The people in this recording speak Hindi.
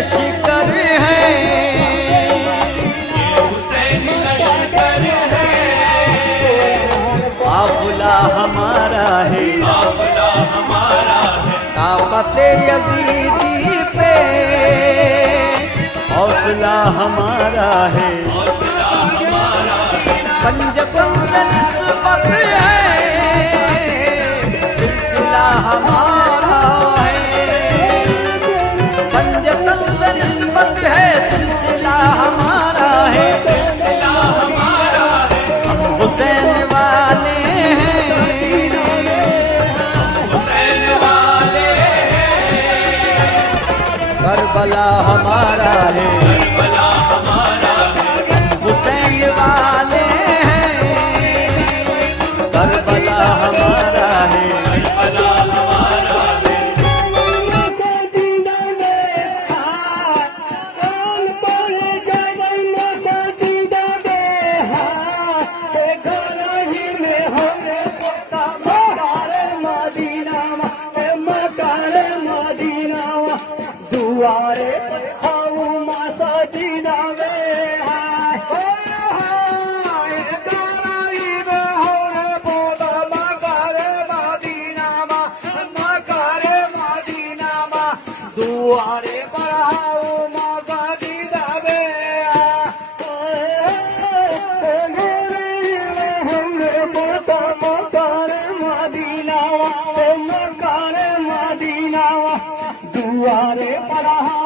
लश्कर है, ये हुसैन लश्कर है, काफिला हमारा है, काफिला हमारा है, ताकत यजीदी पे हौसला हमारा है, हौसला हमारा है, पंजतन से निस्बत है, सिलसिला हमारा है, पंजतन से निस्बत है, सिलसिला हमारा है, सिलसिला हमारा है, हम हुसैन वाले हैं, हुसैन वाले करबला हमारा है, करबला हमारा है, हुसैन वाले हैं, करबला हमारा है, करबला हमारा है, दुआरे आओ माता दीना में दुआरे बढ़ाओ माता दीना में मकारे मदीना दुआरे बढ़ाओ